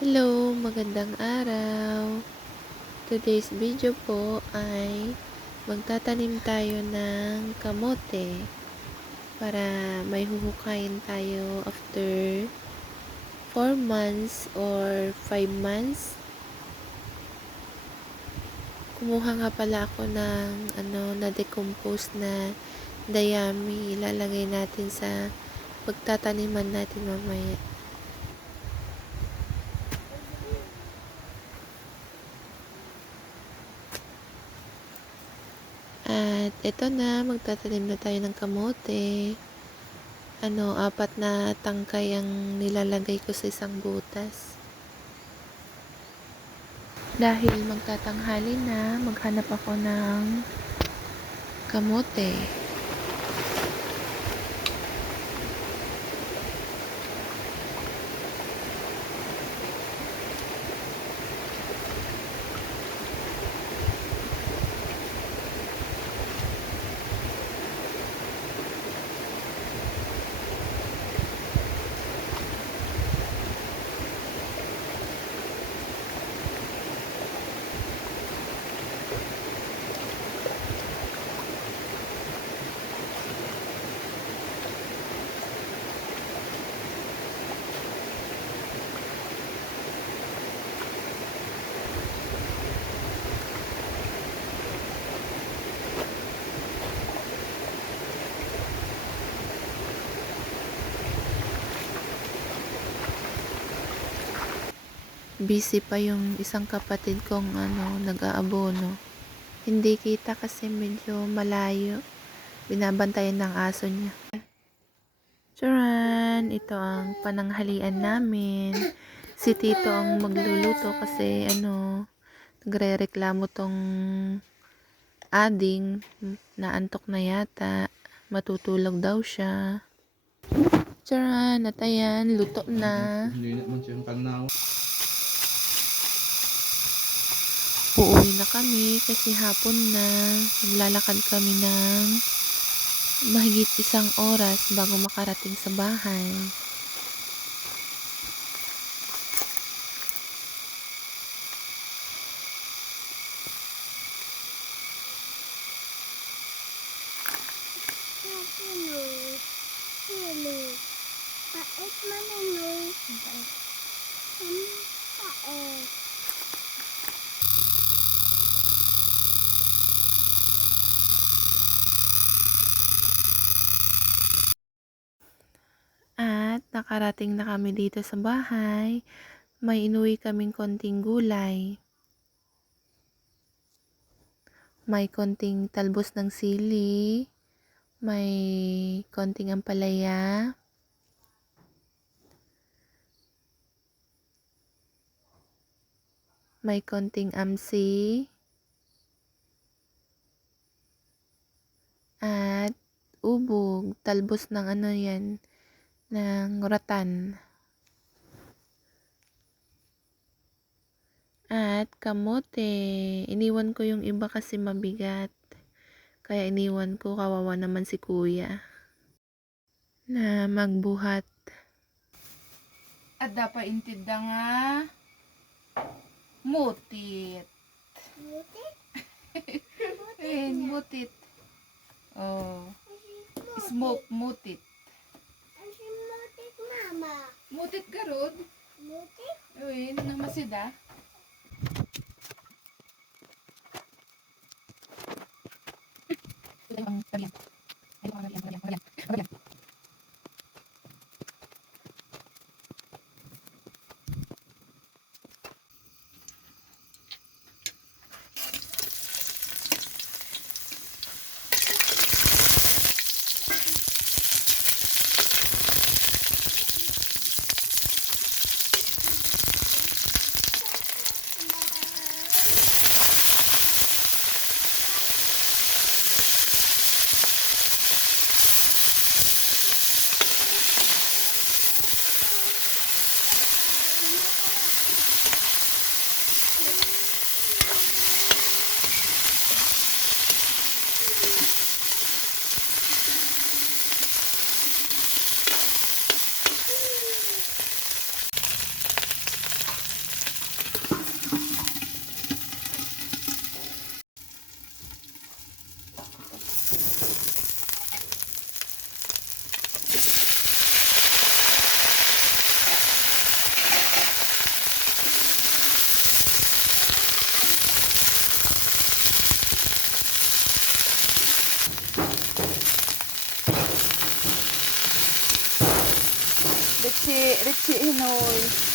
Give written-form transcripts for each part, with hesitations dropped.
Hello, magandang araw. Today's video po ay magtatanim tayo ng kamote para may huhukayin tayo after 4 months or 5 months. Kumuha nga pala ako ng na-decompose na dayami. Ilalagay natin sa pagtataniman natin mamaya. At ito na, magtatanim na tayo ng kamote. 4 na tangkay ang nilalagay ko sa isang butas. Dahil magtatanghali na, maghanap ako ng kamote. Busy pa yung isang kapatid kong nag-aabono. Hindi kita kasi medyo malayo. Binabantayan ng aso niya. Charan! Ito ang pananghalian namin. Si Tito ang magluluto kasi nagre-reklamo tong ading. Naantok na yata. Matutulog daw siya. Charan! At ayan, luto na. Uuwi na kami kasi hapon na. Naglalakad kami ng mahigit 1 oras bago makarating sa bahay. At nakarating na kami dito sa bahay. May inuwi kaming konting gulay. May konting talbos ng sili. May konting ampalaya. May konting amsi. At ubog. Talbos ng ng ratan. At kamote. Iniwan ko yung iba kasi mabigat. Kaya iniwan ko, kawawa naman si kuya na magbuhat. At dapat intinda nga mutit. Mutit? Mutit. Oh. Smoke mutit. Mutit mama. Mutit garod? Mutit? Uy, namasida. Ito yung pagyan. Pagyan. kahoy.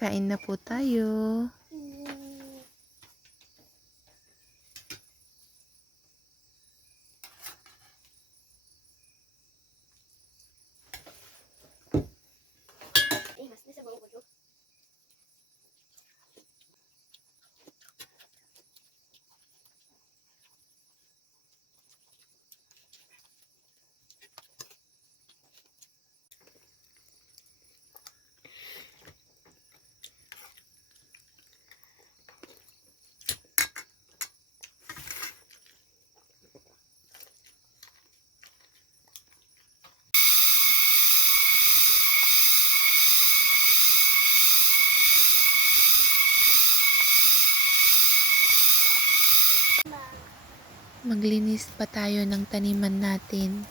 Kain na po tayo. Maglinis pa tayo ng taniman natin.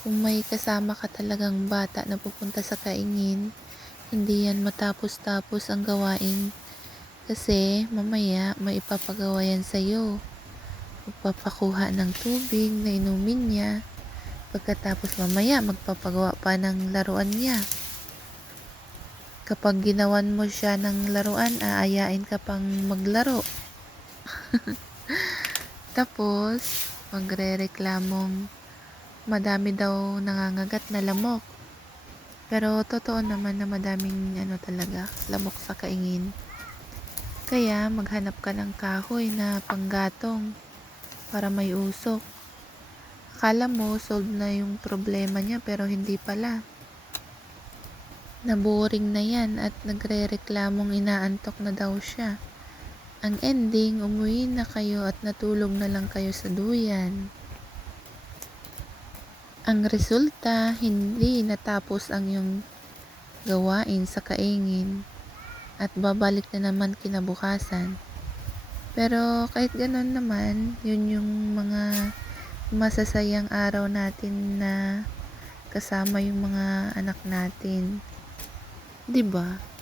Kung may kasama ka talagang bata na pupunta sa kaingin, hindi yan matapos-tapos ang gawain. Kasi mamaya may ipapagawa yan sa'yo. Magpapakuha ng tubig na inumin niya. Pagkatapos mamaya magpapagawa pa ng laruan niya. Kapag ginawan mo siya ng laruan, aayain ka pang maglaro. Tapos, magre-reklamong madami daw nangangagat na lamok. Pero totoo naman na madaming talaga, lamok sa kaingin. Kaya maghanap ka ng kahoy na panggatong para may usok. Akala mo solve na yung problema niya pero hindi pala. Naboring na yan at nagre-reklamong inaantok na daw siya. Ang ending, umuwi na kayo at natulog na lang kayo sa duyan. Ang resulta, hindi natapos ang iyong gawain sa kaingin at babalik na naman kinabukasan. Pero kahit ganon naman, yun yung mga masasayang araw natin na kasama yung mga anak natin. 'Di ba?